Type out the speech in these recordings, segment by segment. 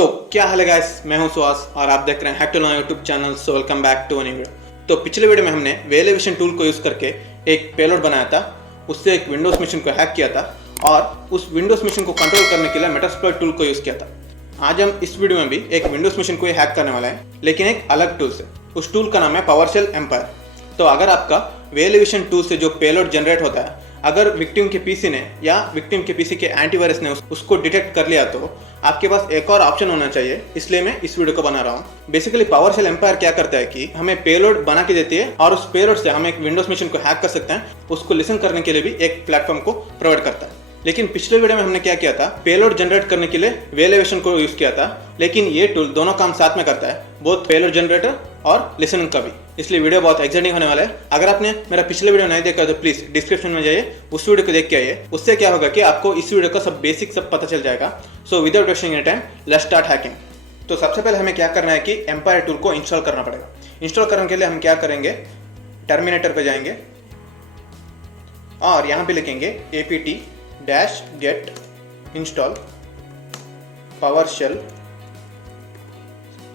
तो क्या हाल है गाइस, मैं हूं सुहास और आप देख रहे हैं hack to know YouTube channel. So welcome back to new video. तो पिछले वीडियो में हमने वेलेविशन टूल को यूज़ करके एक पेलोड बनाया था, उससे एक विंडोज़ मशीन को हैक किया था और उस विंडोज़ मशीन को कंट्रोल करने के लिए मेटास्प्लॉइट टूल को यूज़ किया था। आज हम इस वीडियो में भी एक विंडोज़ मशीन को ही हैक करने वाले हैं, लेकिन एक अलग टूल से। उस टूल का नाम है पावरशेल एम्पायर। तो अगर आपका वेलेविशन टूल से जो पेलोड जनरेट होता है, अगर विक्टिम के पीसी ने या विक्टिम के पीसी के एंटीवायरस ने उसको डिटेक्ट कर लिया तो आपके पास एक और ऑप्शन होना चाहिए, इसलिए मैं इस वीडियो को बना रहा हूँ। बेसिकली पावरशेल एम्पायर क्या करता है कि हमें पेलोड बना के देती है और उस पेलोड से हम एक विंडोज मशीन को हैक कर सकते हैं। उसको लिसन करने के लिए भी एक प्लेटफॉर्म को प्रोवाइड करता है। लेकिन पिछले वीडियो में हमने क्या किया था, पेलोड जनरेट करने के लिए वेलेविशन को यूज किया था, लेकिन ये टूल दोनों काम साथ में करता है, बोथ पेलोड जनरेटर और लिसनिंग का भी। इसलिए वीडियो बहुत एक्साइटिंग होने वाला है। अगर आपने मेरा पिछले वीडियो नहीं देखा तो प्लीज डिस्क्रिप्शन में जाइए, उस वीडियो को देख के आइए। उससे क्या होगा कि आपको इस वीडियो का सब बेसिक सब पता चल जाएगा। So without wasting any time, let's start hacking. तो सबसे पहले हमें क्या करना है कि एम्पायर टूल को इंस्टॉल करना पड़ेगा। इंस्टॉल करने के लिए हम क्या करेंगे, टर्मिनेटर पे जाएंगे और यहाँ पे लिखेंगे apt-get install PowerShell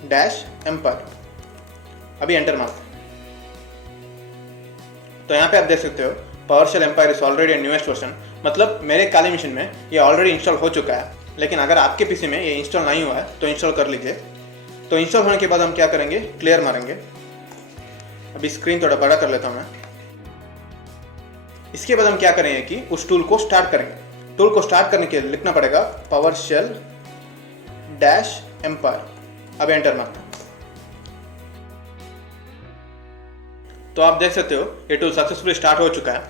-empire। अभी एंटर मारते हैं तो यहाँ पे आप देख सकते हो PowerShell Empire is already newest version. मतलब मेरे काली मशीन में ये ऑलरेडी इंस्टॉल हो चुका है, लेकिन अगर आपके पीसी में ये इंस्टॉल नहीं हुआ है तो इंस्टॉल कर लीजिए। तो इंस्टॉल होने के बाद हम क्या करेंगे, क्लियर मारेंगे। अभी स्क्रीन थोड़ा बड़ा कर लेता हूँ मैं। इसके बाद हम क्या करेंगे कि उस टूल को स्टार्ट करेंगे। टूल को स्टार्ट करने के लिए लिखना पड़ेगा पावरशेल -empire। अब एंटर मारते हैं तो आप देख सकते हो ये टूल सक्सेसफुली स्टार्ट हो चुका है।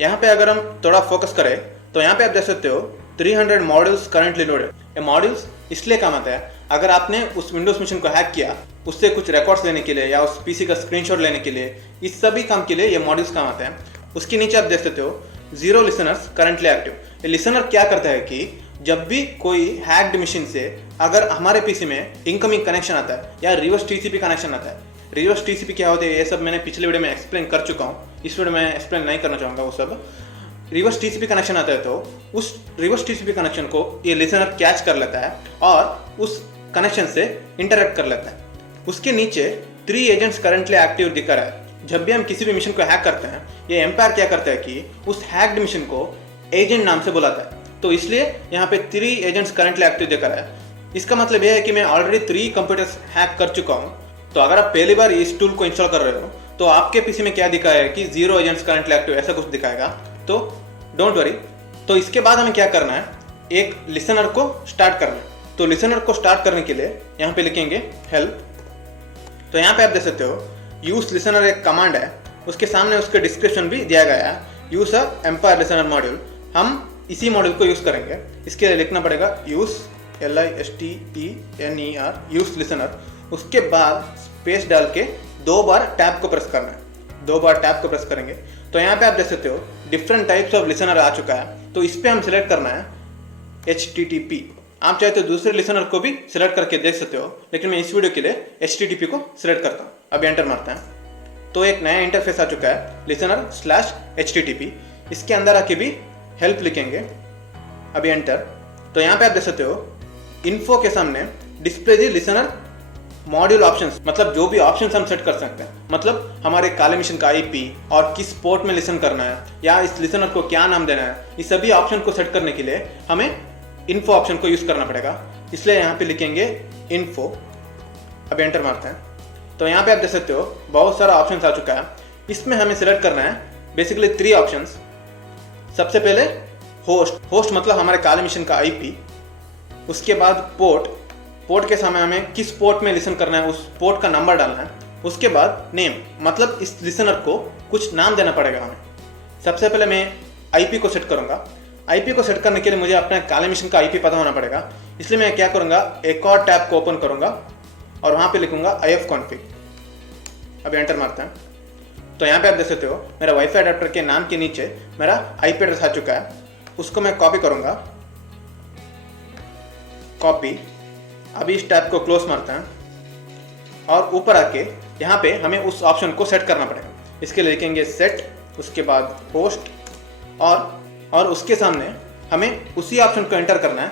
यहाँ पे अगर हम थोड़ा फोकस करें तो यहाँ पे आप देख सकते हो 300 मॉड्यूल्स करंटली लोडेड। ये मॉड्यूल्स इसलिए काम आता है, अगर आपने उस विंडोज मशीन को हैक किया, उससे कुछ रिकॉर्ड्स लेने के लिए या उस पीसी का स्क्रीनशॉट लेने के लिए, इस सभी काम के लिए ये मॉड्यूल्स काम आते हैं। उसके नीचे आप देख सकते हो 0 लिसनर्स करंटली एक्टिव। ये लिसनर क्या करता है कि जब भी कोई हैक्ड मशीन से अगर हमारे पीसी में इनकमिंग कनेक्शन आता है या रिवर्स टीसीपी कनेक्शन आता है, रिवर्स टीसीपी क्या होते हैं ये सब मैंने पिछले वीडियो में एक्सप्लेन कर चुका हूँ, इस वीडियो में एक्सप्लेन नहीं करना चाहूँगा वो सब। रिवर्स टीसीपी कनेक्शन आता है तो उस रिवर्स टीसीपी कनेक्शन को ये लिसनर कैच कर लेता है और उस कनेक्शन से इंटरेक्ट कर लेता है। उसके नीचे 3 एजेंट्स करंटली एक्टिव दिखा रहा है। जब भी हम किसी भी मिशन को हैक करते हैं, ये एम्पायर क्या करता है कि उस हैक्ड मिशन को एजेंट नाम से बुलाता है। तो इसलिए यहाँ पे 3 एजेंट्स करंटली एक्टिव दिखा रहा है। इसका मतलब यह है कि मैं ऑलरेडी 3 कंप्यूटर्स हैक कर चुका हूँ। तो अगर आप पहली बार इस टूल को इंस्टॉल कर रहे हो तो आपके पीसी में क्या दिखाएगा कि 0 एजेंट्स करंटली एक्टिव ऐसा कुछ दिखाएगा। तो डोंट वरी। तो इसके बाद हमें क्या करना है, एक लिसनर को स्टार्ट करना है। तो लिसनर को स्टार्ट करने के लिए यहाँ पे लिखेंगे हेल्प। तो यहाँ पे आप देख सकते हो यूज लिसनर एक कमांड है, उसके सामने उसके डिस्क्रिप्शन भी दिया गया है, use a Empire listener module. हम इसी मॉड्यूल को यूज करेंगे। इसके लिए लिखना पड़ेगा यूज LISTENER यूज लिसनर। उसके बाद स्पेस डाल के 2 बार टैब को प्रेस करना है। 2 बार टैब को प्रेस करेंगे तो यहाँ पे आप देख सकते हो डिफरेंट टाइप्स ऑफ लिसनर आ चुका है। तो इस पर हम सिलेक्ट करना है HTTP। आप चाहे तो दूसरे लिसनर को भी सिलेक्ट करके देख सकते हो, लेकिन मैं इस वीडियो के लिए HTTP को सिलेक्ट करता हूँ। अब एंटर मारते हैं तो एक नया इंटरफेस आ चुका है, listener/HTTP। इसके अंदर आके भी हेल्प लिखेंगे। अभी एंटर। तो यहाँ पे आप देख सकते हो इन्फो के सामने डिस्प्ले दी लिसनर मॉड्यूल ऑप्शंस, मतलब जो भी ऑप्शंस हम सेट कर सकते हैं। मतलब हमारे काले मिशन का IP और किस पोर्ट में लिसन करना है या इस लिसनर को क्या नाम देना है, इस सभी ऑप्शन को सेट करने के लिए हमें इन्फो ऑप्शन को यूज करना पड़ेगा। इसलिए यहाँ पे लिखेंगे इन्फो। अब एंटर मारते हैं तो यहाँ पे आप देख सकते हो बहुत सारा ऑप्शंस आ चुका है। इसमें हमें सिलेक्ट करना है बेसिकली 3 ऑप्शंस। सबसे पहले होस्ट मतलब हमारे काले मिशन का IP। उसके बाद पोर्ट के सामने हमें किस पोर्ट में लिसन करना है, उस पोर्ट का नंबर डालना है। उसके बाद नेम मतलब इस लिसनर को कुछ नाम देना पड़ेगा हमें। सबसे पहले मैं IP को सेट करूँगा। IP को सेट करने के लिए मुझे अपने काले मिशन का IP पता होना पड़ेगा। इसलिए मैं क्या करूँगा, एक और टैब को ओपन करूँगा और वहाँ पे लिखूँगा ifconfig। अब एंटर मारते हैं तो यहाँ पे आप देख सकते हो मेरा वाईफाई अडेप्टर के नाम के नीचे मेरा IP एड्रेस आ चुका है। उसको मैं कॉपी करूँगा, कॉपी। अभी इस टैब को क्लोज मारते हैं और ऊपर आके यहाँ पे हमें उस ऑप्शन को सेट करना पड़ेगा। इसके लिए लिखेंगे सेट, उसके बाद होस्ट और उसके सामने हमें उसी ऑप्शन को एंटर करना है,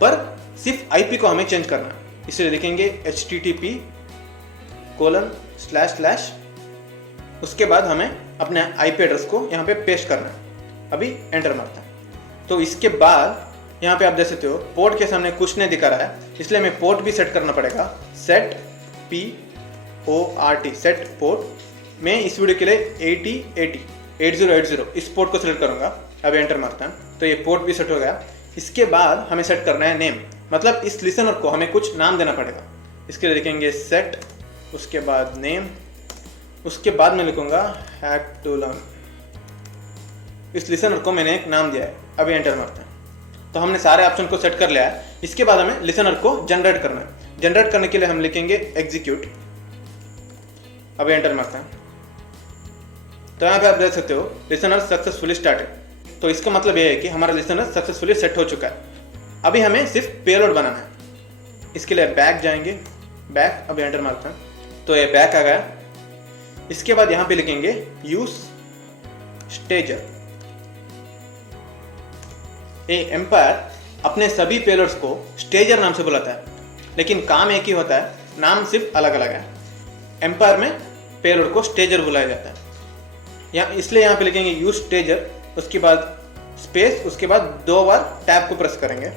पर सिर्फ आईपी को हमें चेंज करना है, इसलिए लिखेंगे http:// उसके बाद हमें अपने आईपी एड्रेस को यहाँ पे पेस्ट करना है। अभी एंटर मारते हैं तो इसके बाद यहाँ पे आप देख सकते हो पोर्ट के सामने कुछ नहीं दिखा रहा है, इसलिए हमें पोर्ट भी सेट करना पड़ेगा। Set PORT set port. मैं इस वीडियो के लिए 8080 इस पोर्ट को सिलेक्ट करूँगा। अभी एंटर मारता है तो ये पोर्ट भी सेट हो गया। इसके बाद हमें सेट करना है नेम, मतलब इस लिसनर को हमें कुछ नाम देना पड़ेगा। इसके लिए लिखेंगे सेट, उसके बाद नेम, उसके बाद मैं लिखूंगा हैक टू लर्न। इस लिसनर को मैंने एक नाम दिया है। अभी एंटर मारते हैं तो हमने सारे ऑप्शन को सेट कर लिया है। इसके बाद हमें लिसनर को जनरेट करना है। जनरेट करने के लिए हम लिखेंगे एग्जीक्यूट। अभी एंटर मारते हैं तो यहाँ पे आप देख सकते हो लिसनर सक्सेसफुली स्टार्टेड। तो इसका मतलब ये है कि हमारा लिसनर सक्सेसफुली सेट हो चुका है। अभी हमें सिर्फ पेलोड बनाना है। इसके लिए बैक जाएंगे, बैक। अभी एंटर मारते हैं तो ये बैक आ गया। इसके बाद यहाँ पे लिखेंगे यूज स्टेजर। ये एम्पायर अपने सभी पेलोड्स को स्टेजर नाम से बुलाता है, लेकिन काम एक ही होता है, नाम सिर्फ अलग अलग है। एम्पायर में पेलोड को स्टेजर बुलाया जाता है। इसलिए यहाँ पे लिखेंगे यूज स्टेजर, उसके बाद स्पेस, उसके बाद 2 बार टैब को प्रेस करेंगे।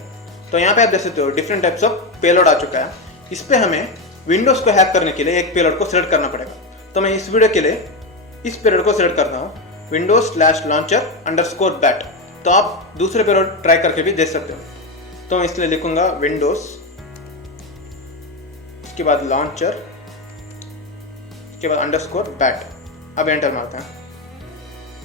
तो यहाँ पे आप देख सकते हो डिफरेंट टाइप्स ऑफ पेलोड आ चुका है। इस पे हमें विंडोज को हैक करने के लिए एक पेलोड को सिलेक्ट करना पड़ेगा। तो मैं इस वीडियो के लिए इस पेलोड को सिलेक्ट करता हूँ, windows/launcher_bat। तो आप दूसरे पेलोड ट्राई करके भी देख सकते हो। तो मैं इसलिए लिखूंगा विंडोज, उसके बाद लॉन्चर, उसके बाद _bat। अब एंटर मारते हैं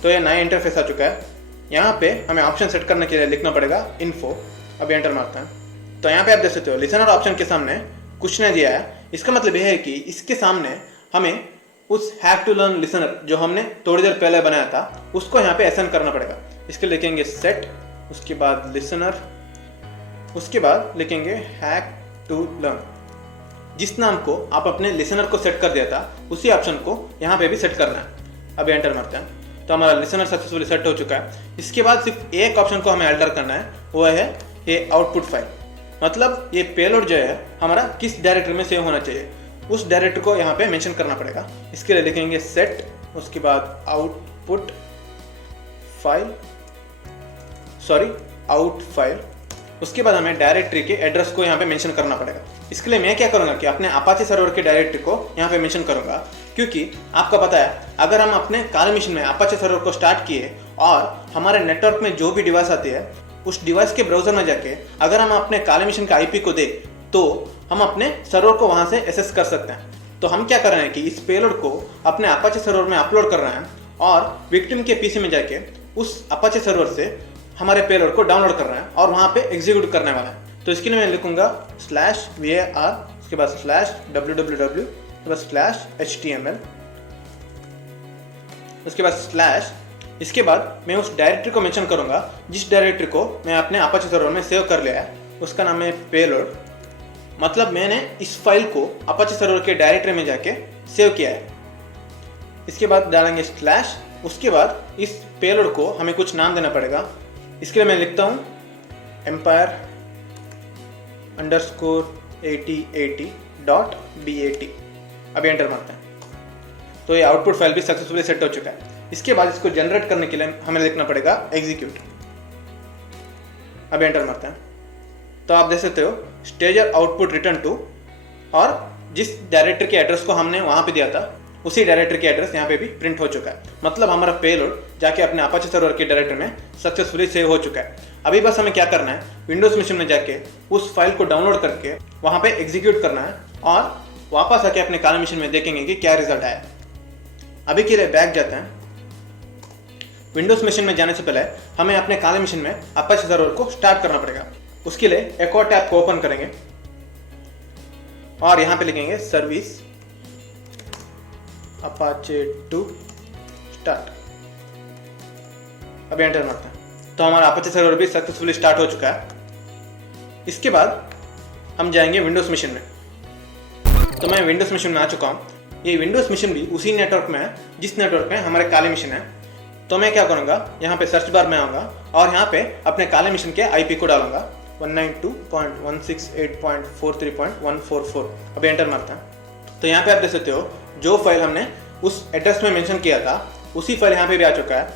तो ये नया इंटरफेस आ चुका है। यहाँ पे हमें ऑप्शन सेट करने के लिए लिखना पड़ेगा इन्फो। अभी एंटर मारते हैं तो यहाँ पे आप देख सकते हो लिसनर ऑप्शन के सामने कुछ नहीं दिया है। इसका मतलब यह है कि इसके सामने हमें उस हैक टू लर्न लिसनर जो हमने थोड़ी देर पहले बनाया था उसको यहाँ पे असाइन करना पड़ेगा। इसके लिखेंगे सेट, उसके बाद लिसनर, उसके बाद लिखेंगे हैक टू लर्न। जिस नाम को आप अपने लिसनर को सेट कर दिया था उसी ऑप्शन को यहाँ पे भी सेट करना है। अभी एंटर मारते हैं तो हमारा लिसनर सक्सेसफुली सेट हो चुका है। इसके बाद सिर्फ एक ऑप्शन को हमें अल्टर करना है, वो है ये आउटपुट फाइल। मतलब ये पेलोड जो है हमारा किस डायरेक्टरी में सेव होना चाहिए उस डायरेक्टरी को यहाँ पे मेंशन करना पड़ेगा। इसके लिए लिखेंगे सेट, उसके बाद आउट फाइल। उसके बाद हमें डायरेक्टरी के एड्रेस को यहाँ पे मेंशन करना पड़ेगा। इसके लिए मैं क्या करूँगा कि अपने अपाचे सर्वर के डायरेक्टरी को यहाँ पे मेंशन करूँगा, क्योंकि आपको पता है अगर हम अपने काले मिशन में अपाचे सर्वर को स्टार्ट किए और हमारे नेटवर्क में जो भी डिवाइस आती है उस डिवाइस के ब्राउजर में जाके अगर हम अपने काले मिशन का आईपी को दे तो हम अपने सर्वर को वहाँ से एक्सेस कर सकते हैं। तो हम क्या कर रहे हैं कि इस पेलोड को अपने अपाचे सर्वर में अपलोड कर रहे हैं और विक्टिम के पीसी में जाके उस अपाचे सर्वर से हमारे पेलोड को डाउनलोड कर रहे हैं और वहाँ पे एग्जीक्यूट करने वाला है। तो इसके लिए मैं लिखूंगा /var, उसके बाद /www, उसके बाद /html, उसके बाद /। इसके बाद मैं उस डायरेक्टरी को मेंशन करूंगा जिस डायरेक्टरी को मैं अपने अपाचे सर्वर में सेव कर लिया है, उसका नाम है पेलोड। मतलब मैंने इस फाइल को अपाचे सर्वर के डायरेक्टरी में जाके सेव किया है। इसके बाद डालेंगे /। उसके बाद इस पेलोड को हमें कुछ नाम देना पड़ेगा। इसके लिए मैं लिखता हूँ empire_8080.bat। अभी एंटर मारते हैं तो ये आउटपुट फाइल भी सक्सेसफुली सेट हो चुका है। इसके बाद इसको जनरेट करने के लिए हमें लिखना पड़ेगा एग्जीक्यूट। अभी एंटर मारते हैं तो आप देख सकते हो स्टेजर आउटपुट रिटर्न टू, और जिस डायरेक्टरी के एड्रेस को हमने वहां पे दिया था उसी डायरेक्टरी के एड्रेस यहाँ पे भी प्रिंट हो चुका है। मतलब हमारा पेलोड जाके अपने अपाचे सर्वर के डायरेक्टरी में सक्सेसफुली सेव हो चुका है। अभी बस हमें क्या करना है, विंडोज मशीन में जाके उस फाइल को डाउनलोड करके वहां पे एग्जीक्यूट करना है और वापस आके अपने काले मशीन में देखेंगे कि क्या रिजल्ट आया। अभी के लिए बैक जाते हैं। विंडोज मशीन में जाने से पहले हमें अपने काले मशीन में अपाचे सर्वर को स्टार्ट करना पड़ेगा। उसके लिए एक और टैब को ओपन करेंगे और यहाँ पे लिखेंगे सर्विस अपाचे 2 स्टार्ट। अभी एंटर मारते हैं तो हमारा अपाचे सर्वर भी सक्सेसफुली स्टार्ट हो चुका है। इसके बाद हम जाएंगे विंडोज मशीन में। तो मैं विंडोज मशीन में आ चुका हूँ। ये विंडोज मशीन भी उसी नेटवर्क में है जिस नेटवर्क में हमारे काले मशीन है। तो मैं क्या करूँगा, यहाँ पे सर्च बार में आऊँगा और यहाँ पे अपने काले मशीन के आईपी को डालूंगा 192.168.43.144। अभी एंटर मारते हैं तो यहाँ पे आप देख सकते हो जो फाइल हमने उस एड्रेस में मेंशन किया था उसी फाइल यहाँ पे भी आ चुका है।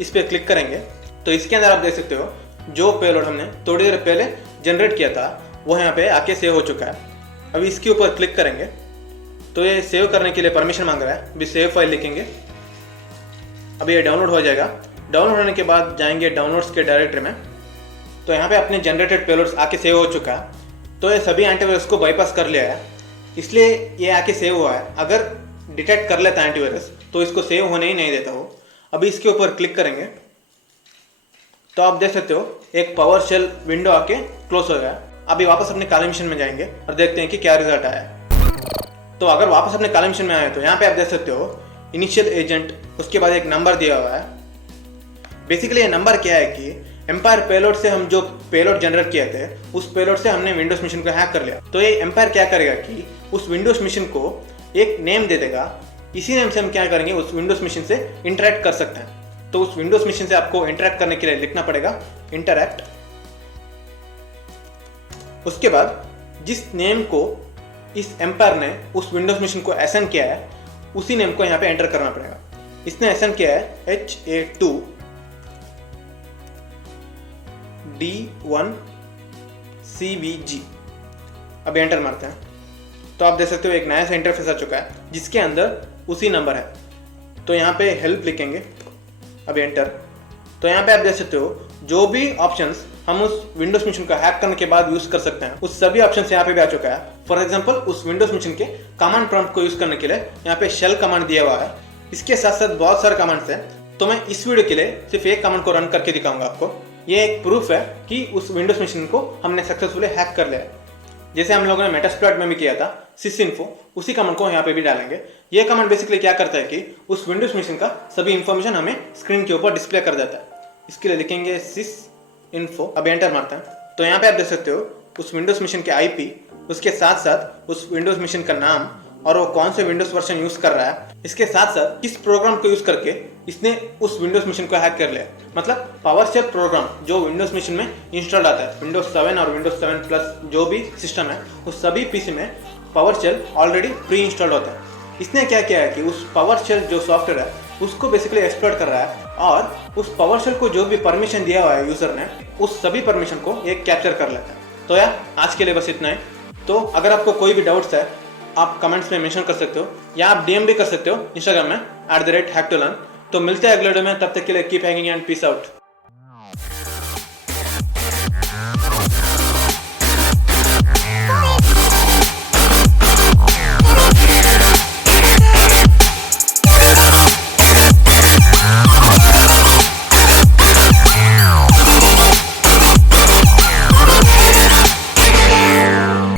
इस पर क्लिक करेंगे तो इसके अंदर आप देख सकते हो जो पेलोड हमने थोड़ी देर पहले जनरेट किया था वो यहाँ पे आके सेव हो चुका है। अभी इसके ऊपर क्लिक करेंगे तो ये सेव करने के लिए परमिशन मांग रहा है। अभी सेव फाइल लिखेंगे, अभी ये डाउनलोड हो जाएगा। डाउनलोड होने के बाद जाएंगे डाउनलोड्स के डायरेक्टरी में तो यहाँ पे अपने जनरेटेड पेलोड्स आके सेव हो चुका है। तो ये सभी एंटीवायरस को बाईपास कर लिया है, इसलिए ये आके सेव हुआ है। अगर डिटेक्ट कर लेता है एंटीवायरस तो इसको सेव होने ही नहीं देता वो। अभी इसके ऊपर क्लिक करेंगे तो आप देख सकते हो एक पावर शेल विंडो आके क्लोज हो गया। अभी वापस अपने काली मशीन में जाएंगे और देखते हैं कि क्या रिजल्ट आया है। तो अगर वापस अपने काली मशीन में आए तो यहाँ पे आप देख सकते हो इनिशियल एजेंट, उसके बाद एक नंबर दिया हुआ है। बेसिकली ये नंबर क्या है कि एम्पायर पेलोड से हम जो पेलोड जनरेट किए थे उस पेलोड से हमने विंडोज मशीन को हैक कर लिया। तो ये एम्पायर क्या करेगा कि उस विंडोज मशीन को एक नेम दे देगा। इसी नेम से हम क्या करेंगे उस विंडोज मशीन से इंटरेक्ट कर सकते हैं। तो उस विंडोज मशीन से आपको इंटरेक्ट करने के लिए लिखना पड़ेगा इंटरैक्ट। उसके बाद जिस नेम को इस एम्पायर ने उस विंडोज मशीन को असाइन किया है उसी नेम को यहाँ पे एंटर करना पड़ेगा। इसने असाइन किया है HA2D1CVG। अब एंटर मारते हैं तो आप देख सकते हो एक नया सा इंटरफेस आ चुका है जिसके अंदर उसी नंबर है। तो यहाँ पे हेल्प लिखेंगे, अब एंटर। तो यहाँ पे आप देख सकते हो जो भी ऑप्शंस हम उस विंडोज मशीन को हैक करने के बाद यूज कर सकते हैं उस सभी ऑप्शंस यहाँ पे भी आ चुका है। फॉर एग्जांपल उस विंडोज मशीन के कमांड प्रॉम्प्ट को यूज करने के लिए यहाँ पे शेल कमांड दिया हुआ है। इसके साथ साथ बहुत सारे कमांड्स हैं। तो मैं इस वीडियो के लिए सिर्फ एक कमांड को रन करके दिखाऊंगा आपको। ये एक प्रूफ है कि उस विंडोज मशीन को हमने सक्सेसफुली हैक कर लिया है। जैसे हम लोगों ने मेटास्प्लॉइट में भी किया था sysinfo, उसी कमांड को यहाँ पे भी डालेंगे। ये कमांड बेसिकली क्या करता है कि उस विंडोज मशीन का सभी इंफॉर्मेशन हमें स्क्रीन के ऊपर डिस्प्ले कर देता है। इसके लिए लिखेंगे sysinfo, अब एंटर मारते हैं तो यहाँ पे आप देख सकते हो उस विंडोज मशीन के IP, उसके साथ साथ उस विंडोज मशीन का नाम और वो कौन से विंडोज वर्जन यूज कर रहा है, इसके साथ साथ किस प्रोग्राम को यूज करके इसने उस विंडोज मशीन को हैक कर लिया। मतलब पावरशेल प्रोग्राम जो विंडोज मशीन में इंस्टॉल आता है, विंडोज 7 और विंडोज 7 प्लस जो भी सिस्टम है उस सभी पीसी में पावरशेल ऑलरेडी प्री इंस्टॉल्ड होता है। इसने क्या किया है कि उस पावरशेल जो सॉफ्टवेयर है उसको बेसिकली एक्सप्लॉइट कर रहा है और उस पावरशेल को जो भी परमिशन दिया हुआ है यूजर ने उस सभी परमिशन को ये कैप्चर कर लेता है। तो यार आज के लिए बस इतना ही। तो अगर आपको कोई भी डाउट्स है आप कमेंट्स में मेंशन कर सकते हो या आप DM भी कर सकते हो इंस्टाग्राम में @hacktolearn। तो मिलते हैं अगले वीडियो में, तब तक के लिए keep hanging and peace out.